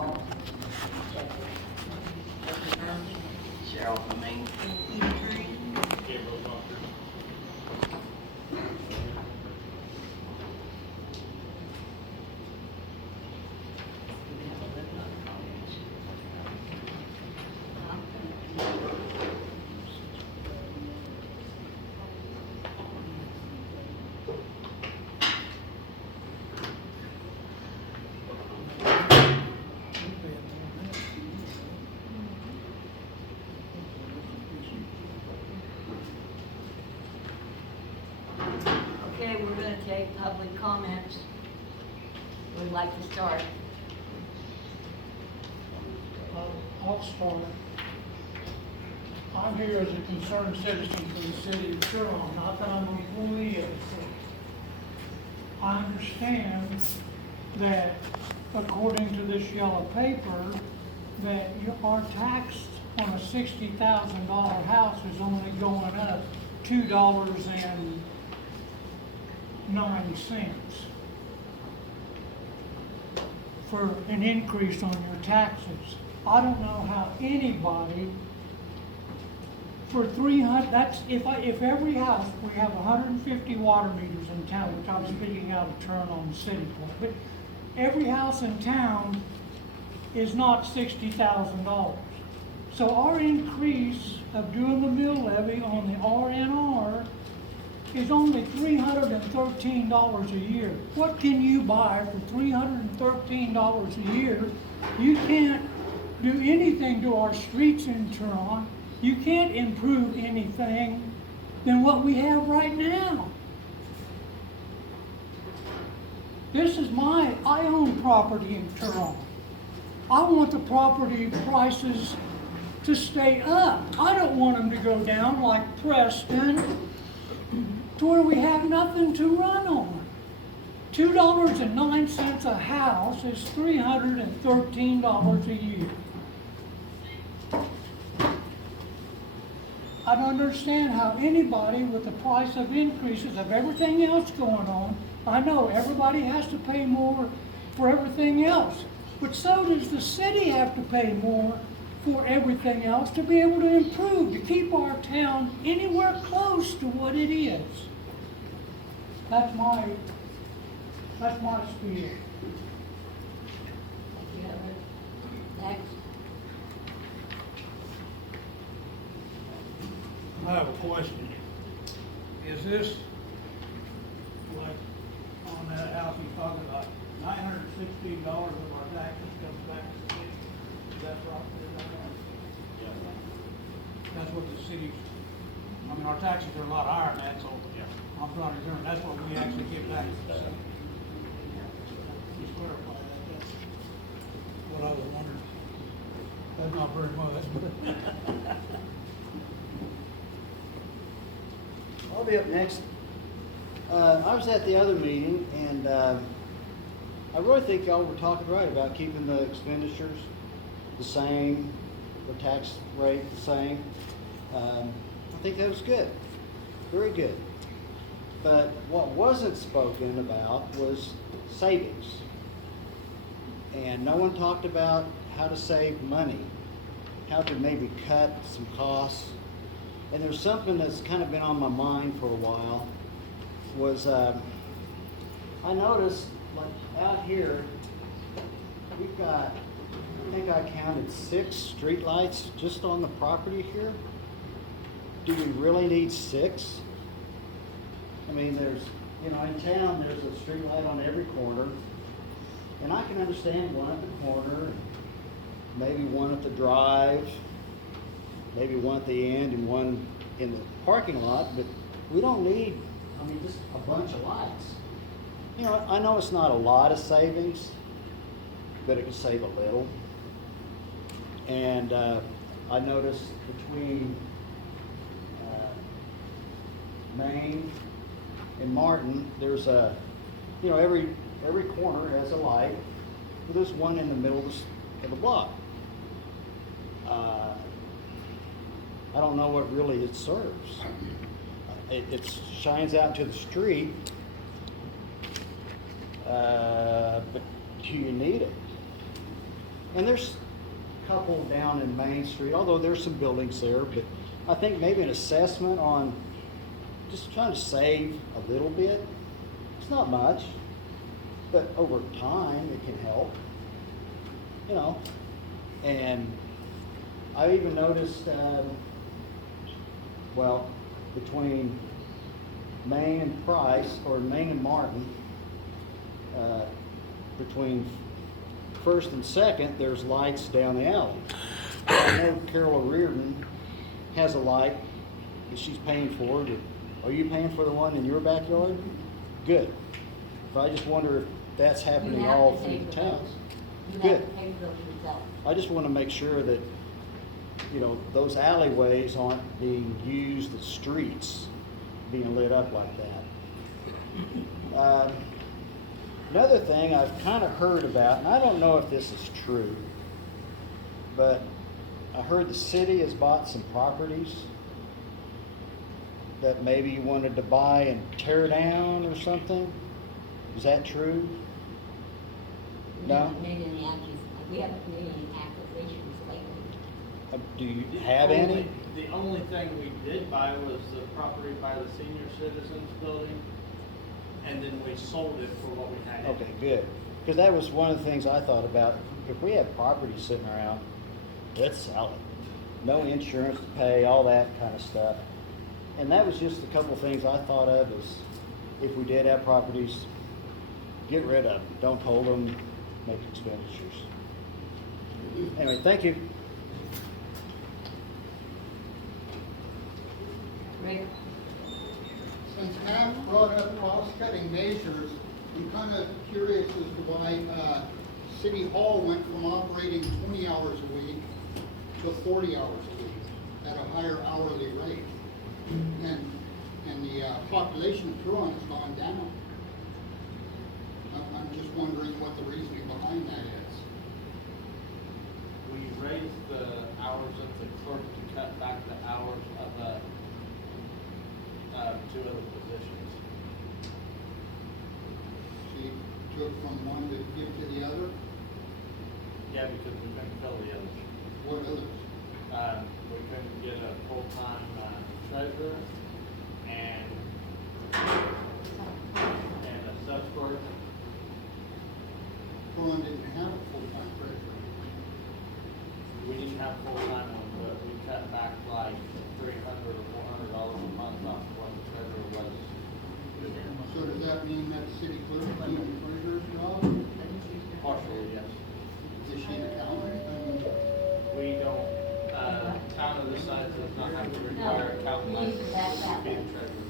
call. Check it. Cheryl Fleming. Gabriel Foster. Okay, we're gonna take public comments. Would like to start. I'll start. I'm here as a concerned citizen for the city of Turon, not that I'm an employee of the city. I understand that according to this yellow paper, that our tax on a $60,000 house is only going up $2.09 for an increase on your taxes. I don't know how anybody for 300, that's, if every house, we have 150 water meters in town, which I'm speaking out of turn on the city point, but every house in town is not $60,000. So our increase of doing the mill levy on the RNR is only $313 a year. What can you buy for $313 a year? You can't do anything to our streets in Turon. You can't improve anything than what we have right now. This is I own property in Turon. I want the property prices to stay up. I don't want them to go down like Preston to where we have nothing to run on. $2.09 a house is $313 a year. I don't understand how anybody with the price of increases of everything else going on, I know everybody has to pay more for everything else, but so does the city have to pay more for everything else to be able to improve, to keep our town anywhere close to what it is. That's my spiel. Next. I have a question. Is this, like, on that house he's talking about, $916 of our taxes comes back to the city? Is that right? That's what the city's, I mean, our taxes are a lot higher than that, so I'm trying to determine, that's what we actually give back to the city. Just clarify that, that's what I was wondering. That's not very much, but. I'll be up next. I was at the other meeting, and I really think y'all were talking right about keeping the expenditures the same, the tax rate the same. I think that was good, very good. But what wasn't spoken about was savings. And no one talked about how to save money, how to maybe cut some costs. And there's something that's kind of been on my mind for a while, was I noticed, like out here, we've got, I think I counted 6 street lights just on the property here. Do we really need 6? I mean, there's, in town, there's a street light on every corner. And I can understand one at the corner, maybe one at the drive, maybe one at the end and one in the parking lot, but we don't need, just a bunch of lights. I know it's not a lot of savings, but it could save a little. And I noticed between Main and Martin, there's a, every corner has a light, but there's one in the middle of the block. I don't know what really it serves. It shines out to the street, but do you need it? And there's a couple down in Main Street, although there's some buildings there, but I think maybe an assessment on just trying to save a little bit. It's not much, but over time it can help, you know. And I even noticed, well, between Main and Price, or Main and Martin, between First and Second, there's lights down the alley. I know Carol Reardon has a light that she's paying for. Are you paying for the one in your backyard? Good. But I just wonder if that's happening all through the town. You Good. have to pay for those yourself. I just want to make sure that, you know, those alleyways aren't being used, the streets being lit up like that. Another thing I've kind of heard about, and I don't know if this is true, but I heard the city has bought some properties that maybe you wanted to buy and tear down or something. Is that true? We No? haven't made any acquisitions lately. Do you have any? The only thing we did buy was the property by the senior citizens building, and then we sold it for what we had. Okay, good. Because that was one of the things I thought about. If we have property sitting around, let's sell it. No insurance to pay, all that kind of stuff. And that was just a couple of things I thought of as if we did have properties, get rid of them. Don't hold them, make expenditures. Anyway, thank you. Rick? Since Matt brought up cost-cutting measures, I'm kind of curious as to why City Hall went from operating 20 hours a week to 40 hours a week at a higher hourly rate. And the population of Turon has gone down. I'm just wondering what the reasoning behind that is. We raised the hours of the clerk to cut back the hours of the two other positions. She took from one to give to the other. Yeah, because we couldn't fill the others. What others? We couldn't get a full-time treasurer and a sub clerk. Turon didn't have a full-time treasurer. We didn't have full-time one, but we cut back like $300 or $400 a month off what the treasurer was. So does that mean that the city clerk is doing the treasurer's job? Partially, yes. Is she an accountant? We don't, town of this size does not have to require accountant No, we use that license to be the treasurer.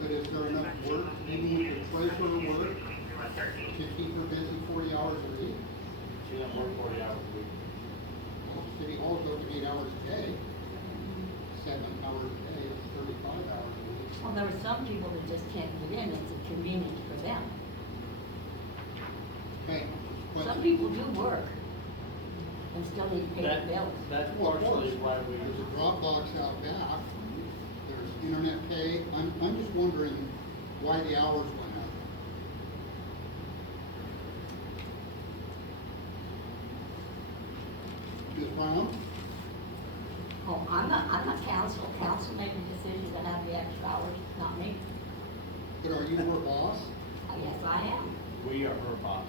But is there enough work, even with the treasurer work, to keep her busy 40 hours a week? She doesn't work 40 hours a week. Well, City Hall's open 8 hours a day. 7 hours a day, it's 35 hours a week. Well, there are some people that just can't get in, it's a convenience for them. Okay. Some people do work and still need to pay That- their bills. That's Well, of partially course. why we, There's a drop box out back, there's internet pay, I'm just wondering why the hours went up. Ms. Brown? Oh, I'm not council. Council made the decision to have the extra hours, not me. But are you her boss? Yes, I am. we are her boss.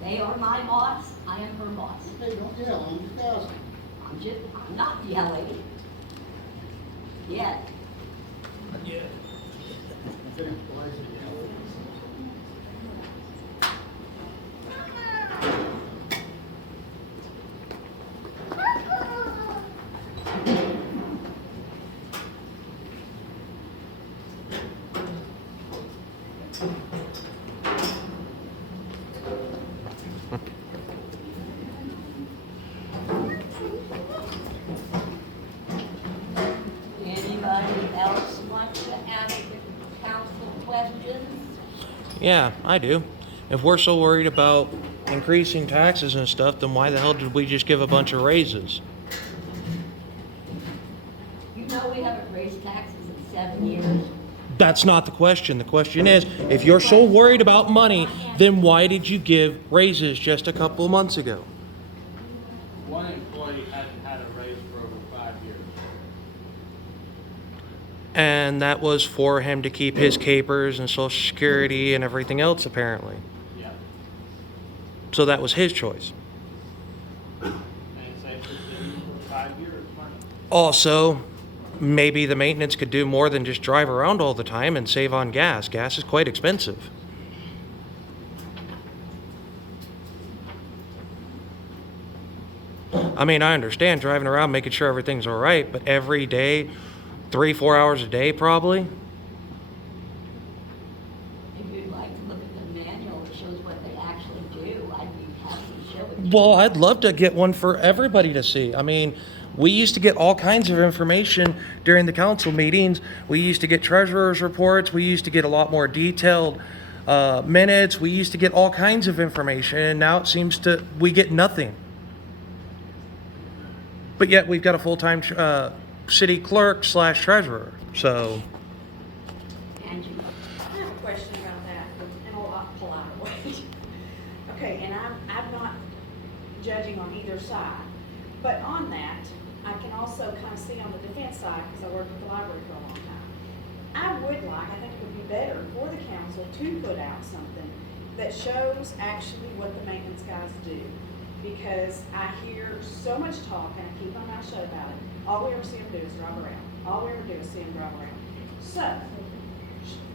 They are my boss, I am her boss. Okay, don't yell, I'm just asking. I'm not yelling. Yet. It implies that you yell. Anybody else want to ask the council questions? Yeah, I do. If we're so worried about increasing taxes and stuff, then why the hell did we just give a bunch of raises? You know we haven't raised taxes in 7 years. That's not the question. The question is, if you're so worried about money, then why did you give raises just a couple of months ago? One employee hadn't had a raise for over 5 years. And that was for him to keep his capers and Social Security and everything else, apparently. Yeah. So that was his choice. And it saved the city for 5 years money. Also, maybe the maintenance could do more than just drive around all the time and save on gas. Gas is quite expensive. I mean, I understand driving around making sure everything's all right, but every day, 3-4 hours a day probably. If you'd like to look at the manual, it shows what they actually do. I'd be happy to show it to you. Well, I'd love to get one for everybody to see. I mean, we used to get all kinds of information during the council meetings. We used to get treasurer's reports. We used to get a lot more detailed minutes. We used to get all kinds of information, and now it seems we get nothing. But yet we've got a full-time city clerk / treasurer. So, Angie, I have a question about that, and I'll pull out of the way. Okay, and I'm not judging on either side, but on that, I can also kind of see on the defense side, because I worked at the library for a long time. I think it would be better for the council to put out something that shows actually what the maintenance guys do. Because I hear so much talk, and I keep my mouth shut about it. All we ever see them do is drive around. All we ever do is see them drive around. So,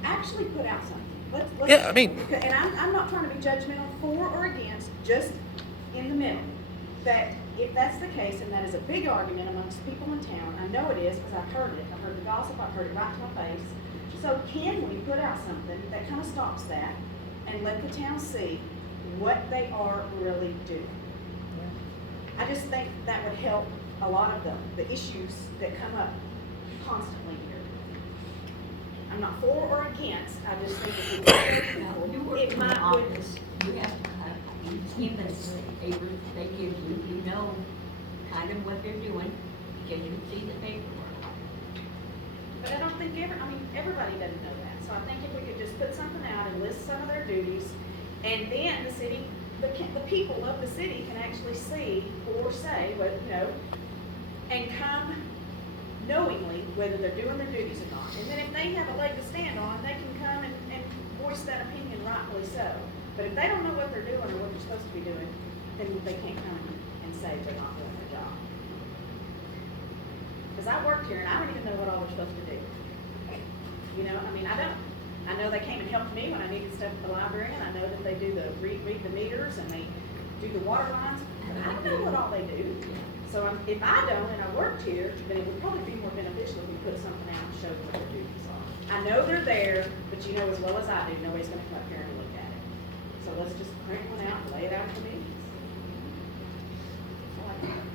actually put out something. Let's yeah, I mean, okay, and I'm not trying to be judgmental for or against, just in the middle. That if that's the case, and that is a big argument amongst people in town, I know it is because I've heard it. I've heard the gossip, I've heard it right to my face. So can we put out something that kind of stops that and let the town see what they are really doing? I just think that would help a lot of the issues that come up constantly here. I'm not for or against, I just think when you work it in the might would. office, you have to have, in this paper they give you, you know kind of what they're doing, because you see the paperwork. But I don't think everybody doesn't know that. So I think if we could just put something out and list some of their duties, and then the city, the people of the city can actually see or say, what, and come knowingly whether they're doing their duties or not. And then if they have a leg to stand on, they can come and voice that opinion rightfully so. But if they don't know what they're doing or what they're supposed to be doing, then they can't come and say they're not doing their job. Because I worked here and I don't even know what all we're supposed to do. I don't. I know they came and helped me when I needed stuff at the library, and I know that they do read the meters and they do the water lines, but I don't know what all they do. So if I don't and I worked here, then it would probably be more beneficial if we put something out and show what their duties are. I know they're there, but you know as well as I do, nobody's gonna come up here and look at it. So let's just print one out and lay it out at the meetings. That's all I think.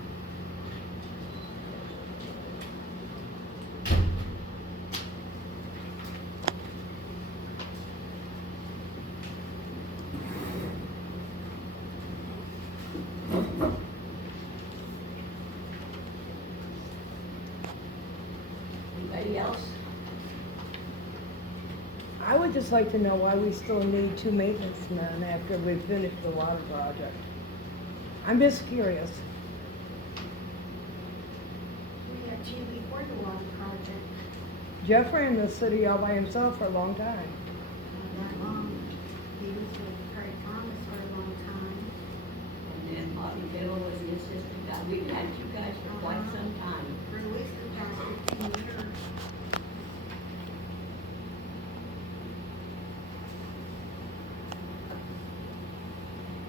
Anybody else? I would just like to know why we still need 2 maintenance men after we've finished the water project. I'm just curious. We had two before the water project, Jeff ran the city all by himself for a long time. not that long. He was with Craig Thomas for a long time. And then Bobby Bill was the assistant guy. We've had you guys for quite some time. For at least the past 15 years.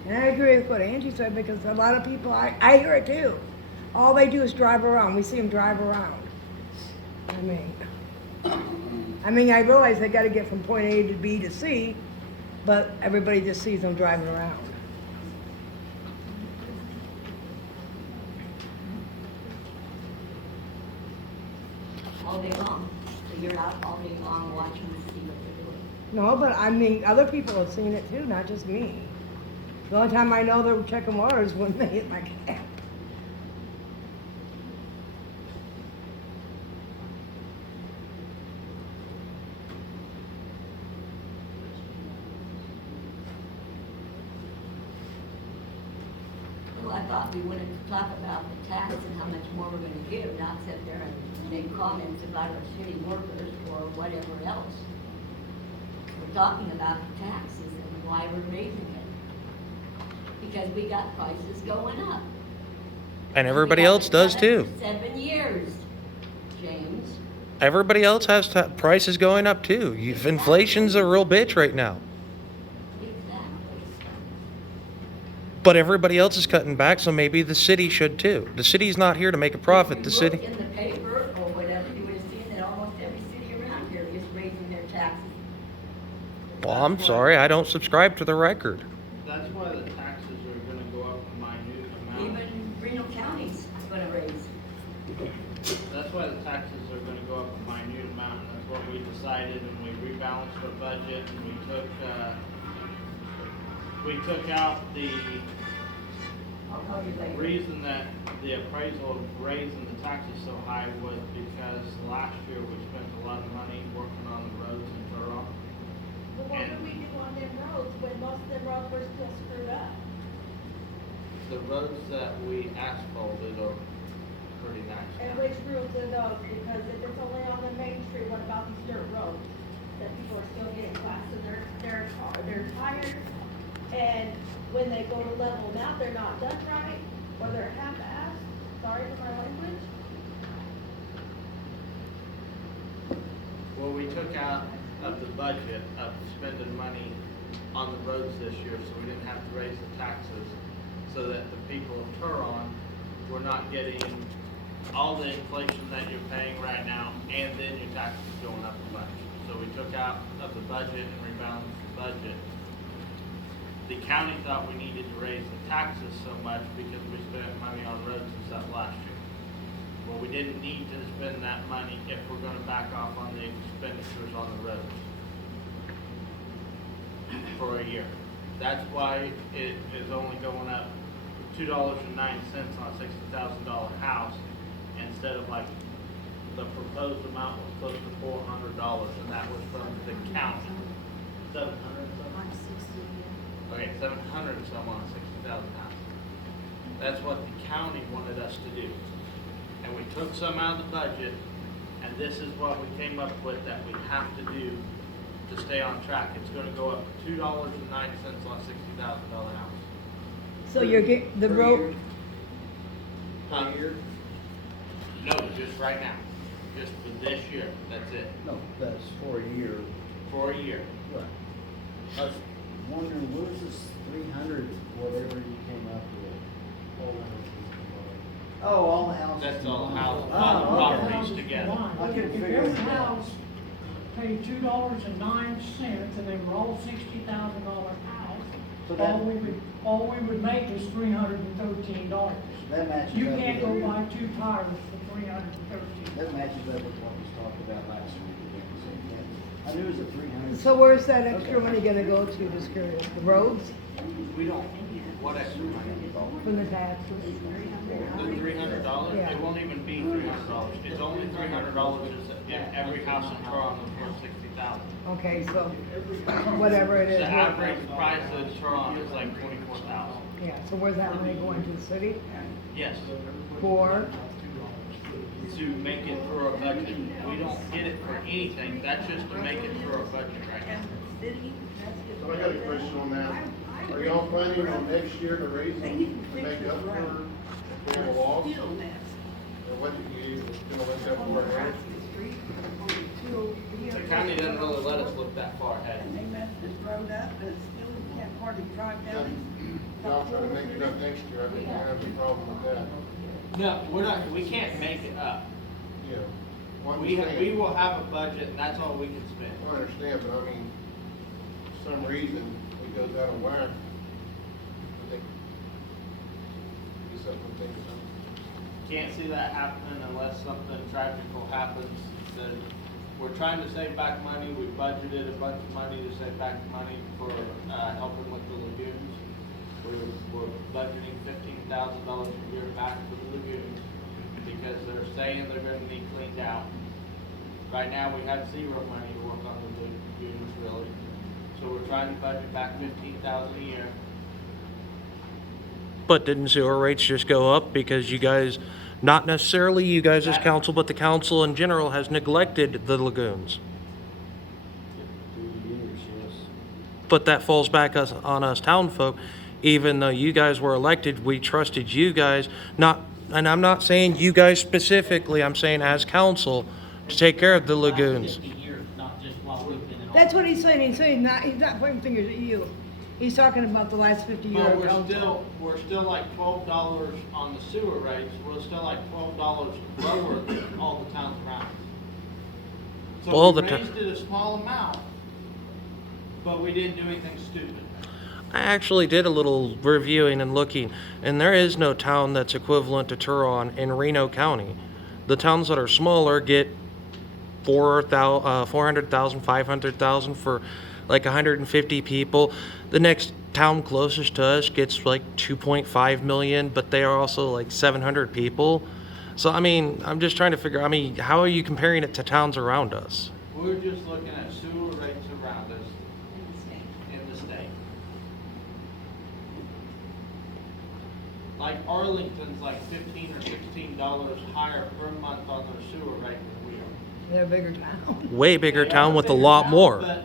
And I agree with what Angie said, because a lot of people, I hear it too. All they do is drive around. We see them drive around. I mean, I realize they gotta get from point A to B to C, but everybody just sees them driving around. All day long. So you're out all day long watching to see what they're doing. No, but I mean, other people have seen it too, not just me. The only time I know they're checking water is when they hit my cap. Well, I thought we wanted to talk about the tax and how much more we're gonna give, not sit there and make comments about our city workers or whatever else. We're talking about the taxes and why we're raising it. Because we got prices going up. And everybody We got else does too. 7 years, James. Everybody else has prices going up too. Inflation's a real bitch right now. Exactly. But everybody else is cutting back, so maybe the city should too. The city's not here to make a profit. The If you city. looked in the paper or whatever, you would have seen that almost every city around here is raising their taxes. Well, I'm sorry, I don't subscribe to the record. That's why the taxes are gonna go up a minute amount. Even Reno County's gonna raise. That's why the taxes are gonna go up a minute amount, and that's what we decided, and we rebalanced our budget, and we took out the I'll call you later. reason that the appraisal of raising the taxes so high was because last year we spent a lot of money working on the roads in Turon. But what do we do on them roads when most of them roads were still screwed up? The roads that we asphalted are pretty nice. And which roads are those? Because if it's only on the main street, what about these dirt roads? That people are still getting classed, so they're tired, and when they go to level them out, they're not done right, or they're half-assed, sorry for my language. Well, we took out of the budget of spending money on the roads this year, so we didn't have to raise the taxes, so that the people of Turon were not getting all the inflation that you're paying right now, and then your taxes going up a bunch. So we took out of the budget and rebalanced the budget. The county thought we needed to raise the taxes so much because we spent money on roads and stuff last year. Well, we didn't need to spend that money if we're gonna back off on the expenditures on the roads for a year. That's why it is only going up $2.09 on a $60,000 house, instead of like the proposed amount was close to $400, and that was from the county. 700 something? Okay, 700 and some on a 60,000 house. That's what the county wanted us to do. And we took some out of the budget, and this is what we came up with that we have to do to stay on track. It's gonna go up $2.09 on a $60,000 house. So you're getting, the road, Per year? No, just right now. Just for this year, that's it. No, that's for a year. For a year. Right. I was wondering, what is this 300, whatever you came up with? Oh, all the houses. That's all combined. house, Oh, all the okay. properties together. I couldn't If figure every it out. house paid $2.09 and they were all $60,000 house, So that- all we would make is $313. That matches You up can't with go buy everything. 2 tires for $313. That matches up with what we talked about last week. I knew it was a 300. so where's that extra money gonna go to, just curious? The roads, We don't, what extra money? from the taxes? The $300, Yeah. it won't even be $300. It's only $300 if every house in Turon was worth $60,000. Okay, so whatever it is. The average price of Turon is like $24,000. Yeah, so where's that money going to, the city? Yes, For, to make it through our budget. We don't get it for anything, that's just to make it through our budget right now. So I got a question on that. Are y'all planning on next year to raise them to make up for if we have a loss? Or what, you gonna let that far ahead? The county doesn't really let us look that far ahead. They messed this road up, but still we can't hardly drive down it. Y'all try to make it up next year, I think we'll have a problem with that. No, we're not, we can't make it up. Yeah. Well, I'm We saying- will have a budget, and that's all we can spend. I understand, but I mean, for some reason, it goes out of whack. I think, be something to think about. Can't see that happening unless something tragical happens. Then we're trying to save back money. We budgeted a bunch of money to save back money for helping with the lagoons. We're budgeting $15,000 a year back for the lagoons because they're saying they're going to need cleaned out. Right now, we have zero money to work on the lagoons really, so we're trying to budget back $15,000 a year. But didn't sewer rates just go up because you guys, not necessarily you guys as council, but the council in general has neglected the lagoons? Through the years, yes. But that falls back on us town folk. Even though you guys were elected, we trusted you guys, not, and I'm not saying you guys specifically, I'm saying as council, to take care of the lagoons. 50 years, not just while we've been in That's office. what he's saying, he's not pointing fingers at you. He's talking about the last 50 years. But we're still like $12 on the sewer rates, we're still like $12 lower than all the towns around us. Well, So we the raised it a small amount, but we didn't do anything stupid. I actually did a little reviewing and looking, and there is no town that's equivalent to Turon in Reno County. The towns that are smaller get 400,000, 500,000 for like 150 people. The next town closest to us gets like 2.5 million, but they are also like 700 people. So, I mean, I'm just trying to figure, I mean, how are you comparing it to towns around us? We're just looking at sewer rates around us in the state. Like Arlington's like $15 or $16 higher per month on their sewer rate than we are. They're a bigger town. Way bigger They town are with a bigger lot town, more. But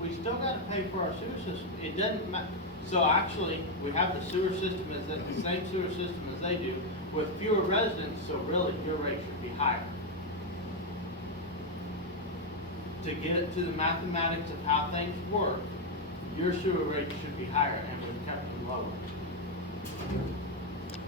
we still gotta pay for our sewer system. It doesn't so actually, we have the sewer system the same sewer system as they do with fewer residents, so really your rate should be higher. To get it to the mathematics of how things work, your sewer rate should be higher and we've kept them lower.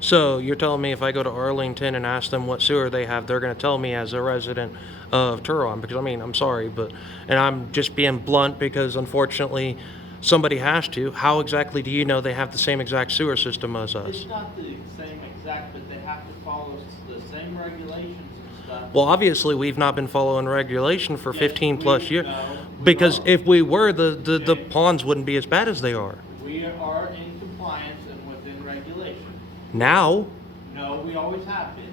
So you're telling me if I go to Arlington and ask them what sewer they have, they're going to tell me as a resident of Turon? Because I mean, I'm sorry, but, and I'm just being blunt because unfortunately somebody has to. How exactly do you know they have the same exact sewer system as us? It's not the same exact, but they have to follow the same regulations and stuff. Well, obviously we've not been following regulation for Yes, 15 plus years. no, we Because are. if we were, the Okay. ponds wouldn't be as bad as they are. We are in compliance and within regulation. Now, No, we always have been.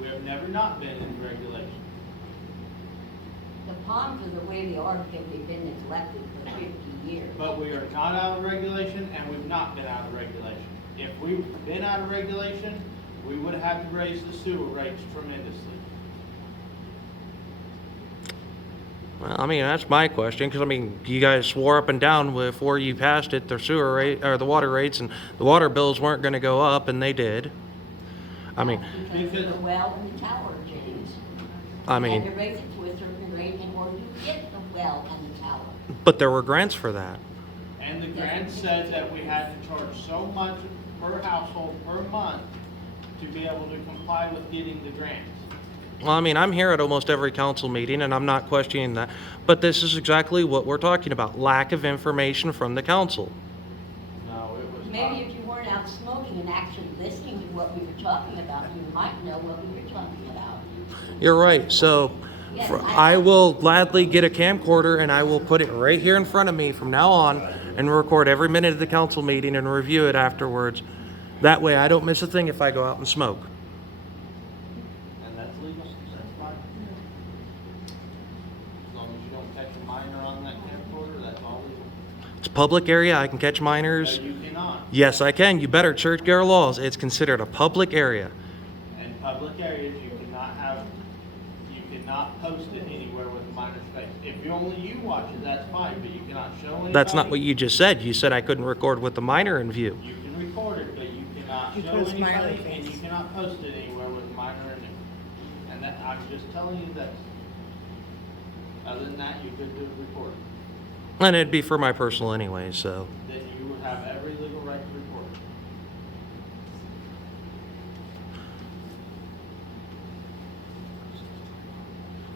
We have never not been in regulation. The ponds are the way they are because they've been neglected for 50 years. But we are not out of regulation and we've not been out of regulation. If we've been out of regulation, we would have had to raise the sewer rates tremendously. well, I mean, that's my question, because I mean, you guys swore up and down before you passed it, the sewer rate, or the water rates, and the water bills weren't gonna go up, and they did. I mean, Because of the well and the tower, James. I You mean, had to raise it to a certain rate in order to get the well and the tower. but there were grants for that. And the grant said that we had to charge so much per household per month to be able to comply with getting the grants. Well, I mean, I'm here at almost every council meeting, and I'm not questioning that, but this is exactly what we're talking about, lack of information from the council. No, it was Maybe not. if you weren't out smoking and actually listening to what we were talking about, you might know what we were talking about. You're right, so I will gladly get a camcorder, and I will put it right here in front of me from now on, and record every minute of the council meeting and review it afterwards. That way, I don't miss a thing if I go out and smoke. And that's legal, that's fine. As long as you don't catch a minor on that camcorder, that's all legal. It's a public area, I can catch minors. No, you cannot. Yes, I can. You better church our laws. It's considered a public area. In public areas, you cannot post it anywhere with a minor's face. If only you watch it, that's fine, but you cannot show anybody. That's not what you just said. You said I couldn't record with the minor in view. You can record it, but you cannot You show put a smiley anybody, and face. you cannot post it anywhere with a minor in it. And that, I'm just telling you that, other than that, you could do a recording. And it'd be for my personal anyway, so. Then you would have every legal right to record it.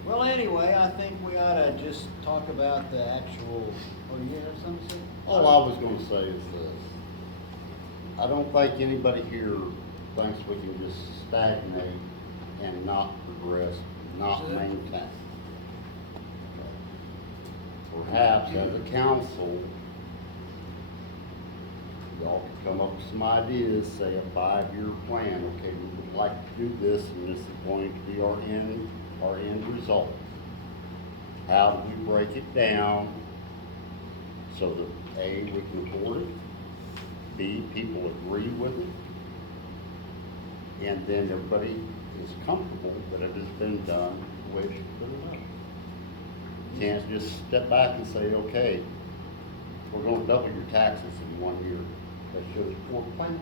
Well, anyway, I think we ought to just talk about the actual, oh, you have something to say? All I was gonna say is this. I don't think anybody here thinks we can just stagnate and not progress, not maintain. Perhaps as a council, y'all could come up with some ideas, say a 5-year plan, okay, we would like to do this, and this is going to be our end result. How do we break it down so that A, we can afford it, B, people agree with it, and then everybody is comfortable that it has been done the way it should put it up. You can't just step back and say, okay, we're gonna double your taxes in 1 year. That shows poor planning.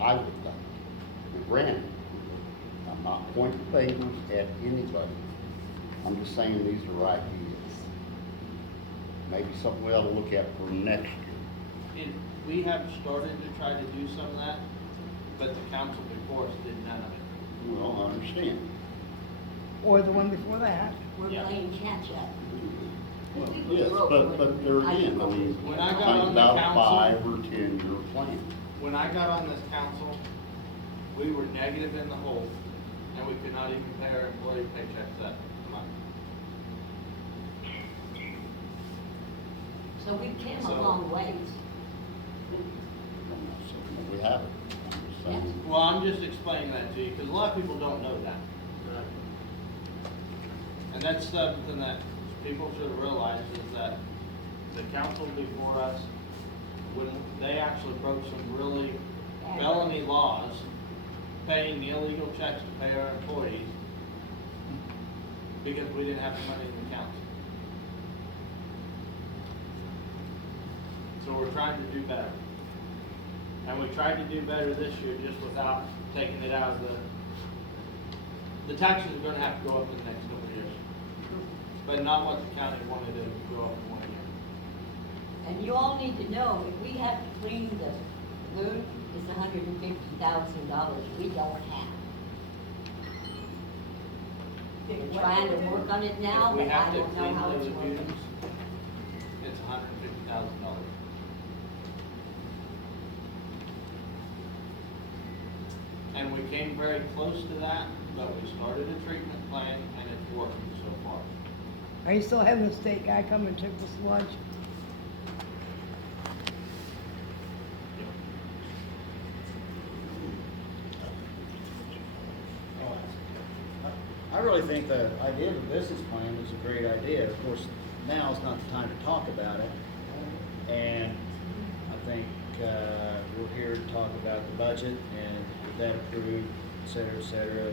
I would think. And granted, I'm not pointing fingers at anybody. I'm just saying these are ideas. Maybe something we ought to look at for next year. And we have started to try to do some of that, but the council before us did none of it. Well, I understand. Or the one before that. We're Yeah. playing catch-up. Well, yes, but there again, I mean, When I got think on the about a council- 5 or 10 year plan. When I got on this council, we were negative in the hole, and we could not even pay our employee paychecks that month. So we came a So- long ways. I'm not saying that we haven't. I'm just saying. Well, I'm just explaining that to you, because a lot of people don't know that. And that's something that people should have realized, is that the council before us, when they actually broke some really felony laws, paying illegal checks to pay our employees, because we didn't have the money in the council. So we're trying to do better. And we tried to do better this year just without taking it out of the taxes are gonna have to go up in the next couple of years. But not what the county wanted to go up in 1 year. And you all need to know, if we have to clean the lagoon, it's $150,000 we don't have. We're trying to work on it now, If we but have I to don't know clean how the it's lagoons, working. it's $150,000. And we came very close to that, but we started a treatment plan and it's working so far. Are you still having the state guy come and check the sludge? I really think the idea of a business plan is a great idea. Of course, now is not the time to talk about it. And I think we're here to talk about the budget and get that approved, et cetera, et cetera.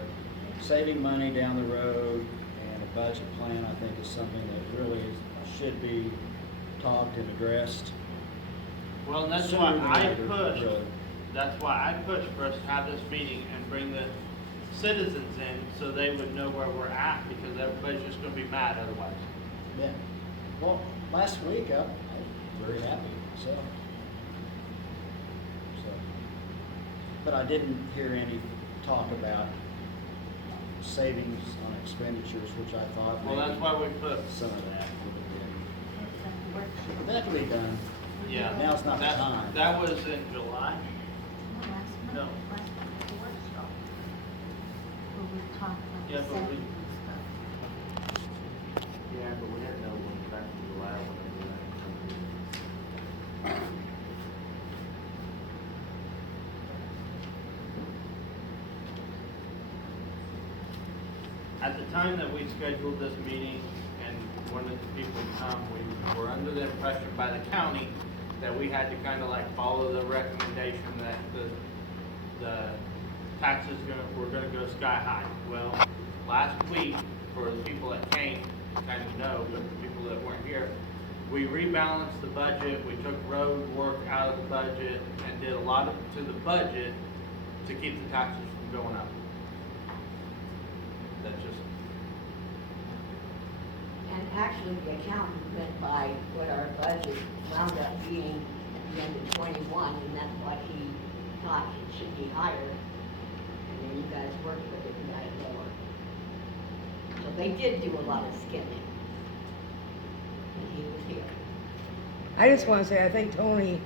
Saving money down the road and a budget plan, I think, is something that really should be talked and addressed. Well, and that's Sooner why than I later, pushed, really. that's why I pushed for us to have this meeting and bring the citizens in so they would know where we're at, because everybody's just gonna be mad otherwise. Yeah. Well, last week, I was very happy myself. So, but I didn't hear any talk about savings on expenditures, which I thought Well, that's maybe why we put, some of that would have been. That could be done. yeah. Now's not the that- time. That was in July. No. Last month, the workshop, where we talked about Yeah, the but we- savings and stuff. Yeah, but we had no one back in July when we did that. At the time that we scheduled this meeting and wanted the people to come, we were under the impression by the county that we had to kind of like follow the recommendation that the taxes were gonna go sky high. Well, last week, for the people that came, kind of know, but the people that weren't here, we rebalanced the budget, we took road work out of the budget and did a lot to the budget to keep the taxes from going up. That's just, And actually, the accountant went by what our budget wound up being at the end of 21, and that's what he thought it should be higher. And then you guys worked with it and got it lower. So they did do a lot of skimming. And he was here. I just wanna say, I think Tony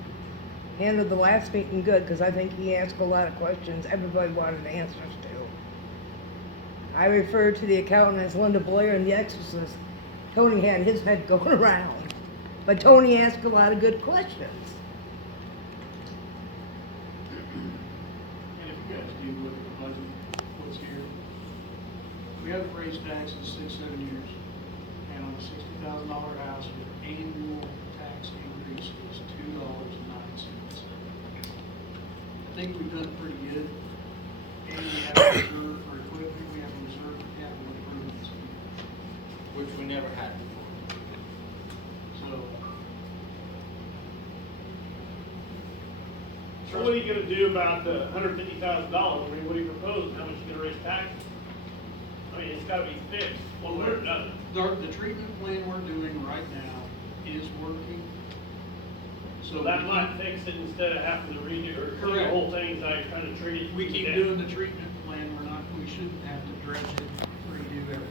handled the last meeting good, cause I think he asked a lot of questions everybody wanted answers to. I refer to the accountant as Linda Blair in The Exorcist. Tony had his head going around, but Tony asked a lot of good questions. And if you guys do look at the budget, what's here, we haven't raised taxes 6-7 years. And on a $60,000 house with annual tax increase increase is $2.09. I think we've done pretty good. And we have a reserve for equipment, we have a reserve for capital improvements. Which we never had before. So, So what are you gonna do about the $150,000? I mean, what do you propose? How much you gonna raise taxes? I mean, it's gotta be fixed, one way or another. the treatment plan we're doing right now is working. So that might fix it instead of having to redo or do the Correct. whole thing, like trying to treat it. We keep down. doing the treatment plan, we shouldn't have to dredge it, redo everything.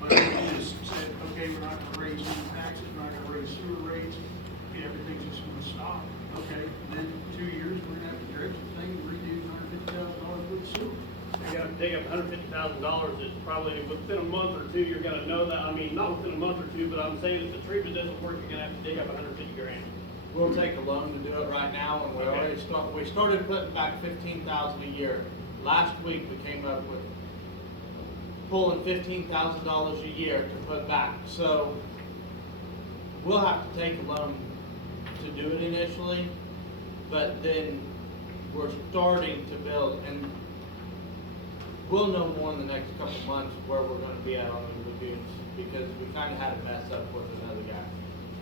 But if we just said, okay, we're not gonna raise any taxes, we're not gonna raise sewer rates, everything's just gonna stop. Okay, then 2 years, we're gonna have to dredge the thing and redo $150,000 for the sewer. You gotta dig up $150,000, it's probably within a month or two, you're gonna know that, I mean, not within a month or two, but I'm saying if the treatment doesn't work, you're gonna have to dig up $150,000. We'll take a loan to do it right now, and we Okay. already we started putting back 15,000 a year. Last week, we came up with pulling $15,000 a year to put back. So we'll have to take a loan to do it initially, but then we're starting to build, and we'll know more in the next couple of months where we're gonna be at on the lagoons, because we kinda had a mess up with another guy.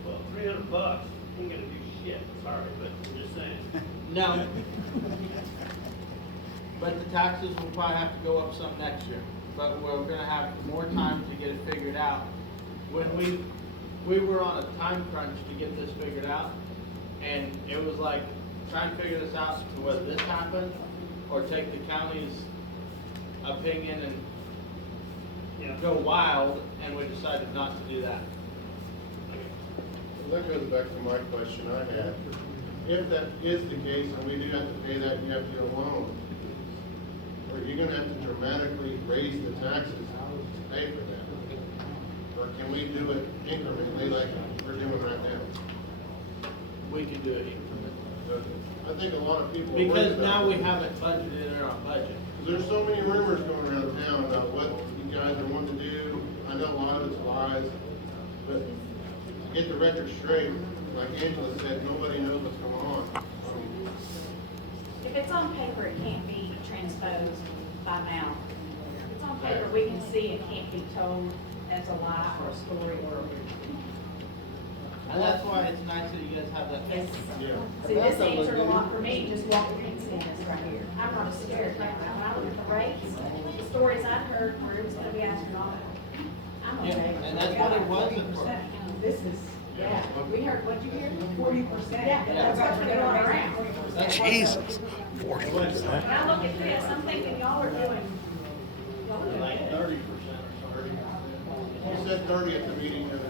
Well, $300 ain't gonna do shit, sorry, but I'm just saying. No. But the taxes will probably have to go up some next year, but we're gonna have more time to get it figured out. When we were on a time crunch to get this figured out, and it was like, try and figure this out to whether this happened, or take the county's opinion and Yeah. go wild, and we decided not to do that. Well, that goes back to my question I had. If that is the case, and we do have to pay that, and you have to get a loan, are you gonna have to dramatically raise the taxes to pay for that? Or can we do it incrementally like we're doing right now? We can do it incrementally. I think a lot of people. are worried Because about now we that. have it budgeted in our budget. There's so many rumors going around town about what you guys are wanting to do. I know a lot of it's lies, but to get the record straight, like Angela said, nobody knows what's going on. If it's on paper, it can't be transposed by mouth. If it's on paper, we can see it can't be told as a lie or a story or. And that's why it's nice that you guys have that. Yes. Yeah. See, this answered a lot for me, just walking in seeing this right here. I'm not scared now. When I look at the rates, the stories I've heard where it was gonna be astronomical. I'm okay. Yeah, and that's what it was at first. This is, yeah, we heard, what'd you hear? 40%. Yeah, that's what's been going around. Jesus, 40%. When I look at this, I'm thinking y'all are doing, y'all are doing Like good. 30% or something. You said 30 at the meeting the other day.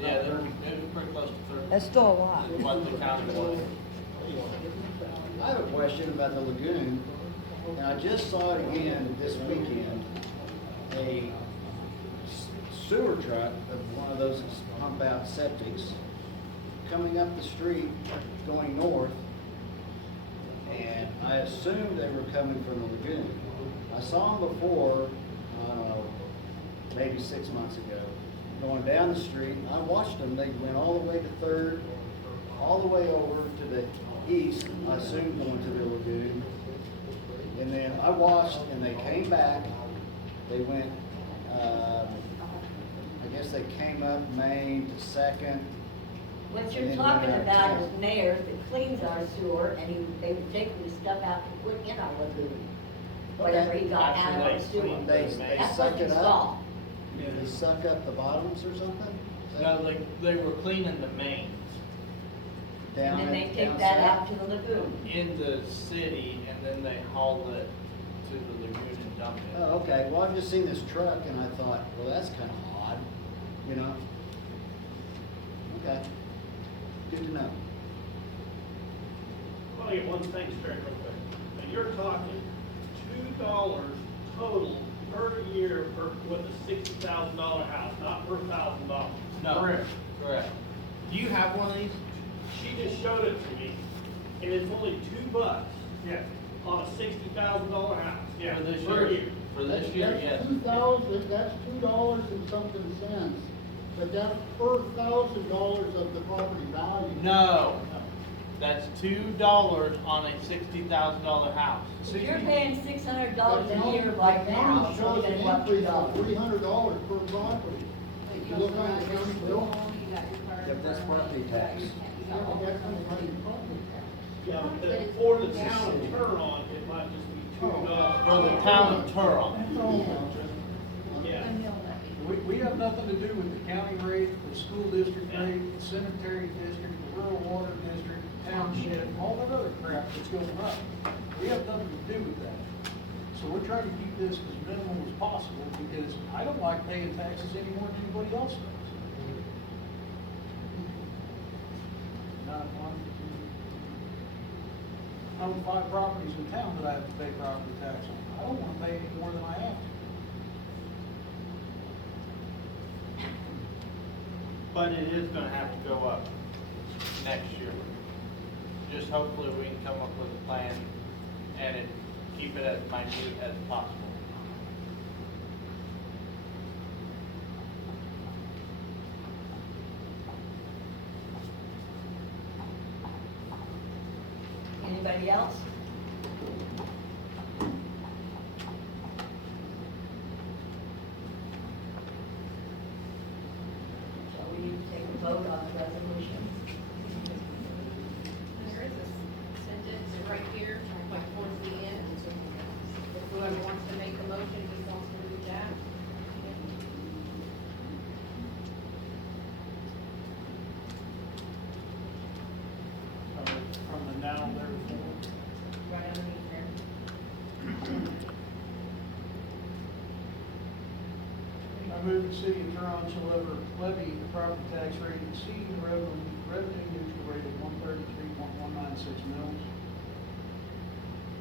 Yeah, they're pretty close to 30. That's still a lot. What the county was. I have a question about the lagoon, and I just saw it again this weekend. A sewer truck of one of those pump out septics coming up the street going north, and I assumed they were coming from the lagoon. I saw them before, I don't know, maybe 6 months ago, going down the street. I watched them, they went all the way to Third, all the way over to the east, I assume going to the lagoon. And then I watched and they came back, they went, I guess they came up Main to Second. What And you're then talking went out about town. is mayors that cleans our sewer, and they would take the stuff out to put in our lagoon. Whatever he got out of our sewer. They That's suck what's it up? installed. They suck up the bottoms or something? Is that No, they were cleaning the mains down And then they at- take down that south? out to the lagoon. in the city, and then they hauled it to the lagoon and dumped it. Oh, okay, well, I've just seen this truck and I thought, well, that's kind of odd, you know? Okay, good to know. I want to get one thing straight real quick. And you're talking $2 total per year for, with a $60,000 house, not per $1,000. No, correct. Do you have one of these? She just showed it to me, and it's only $2. Yeah. On a $60,000 house. Yeah. For this per year? For this year, yes. That's $2 and something cents But that's per $1,000 of the property value. No, that's $2 on a $60,000 house. If you're paying $600 The a year county- right the now, county it's shows only an gonna be increase of $2. $300 per property. If you look on the county bill. Yeah, that's property tax. Yeah, but that's not money property tax. Yeah, but for the town of Turon, it might just be $2. For the town of Turon. Yeah. We have nothing to do with the county rate, the school district rate, the cemetery district, the rural water district, township, all that other crap that's going up. We have nothing to do with that. So we're trying to keep this as minimal as possible because I don't like paying taxes any more than anybody else does. Not one. I own 5 properties in town that I have to pay property tax on. I don't wanna pay any more than I have to. But it is gonna have to go up next year. Just hopefully we can come up with a plan and keep it as minute as possible. Anybody else? So we need to take a vote on the resolution. There is a sentence right here, like towards the end. If whoever wants to make a motion, he wants to read that. From the now, therefore. Right underneath there. I move the city of Turon shall levy a property tax rate exceeding the revenue neutral rate of 133.196 mils.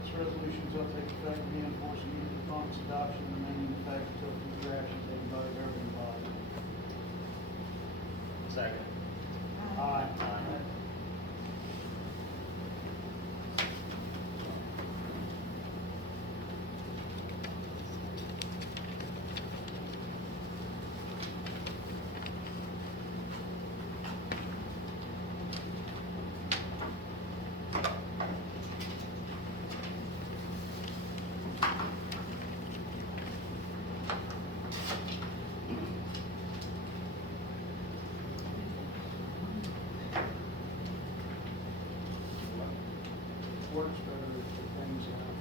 This resolution shall take effect and be enforced immediately upon its adoption and remain in effect until future action taken by the governing body. Second. Aye. Works better if things out.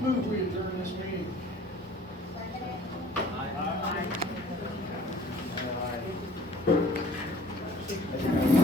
Move we adjourn this meeting.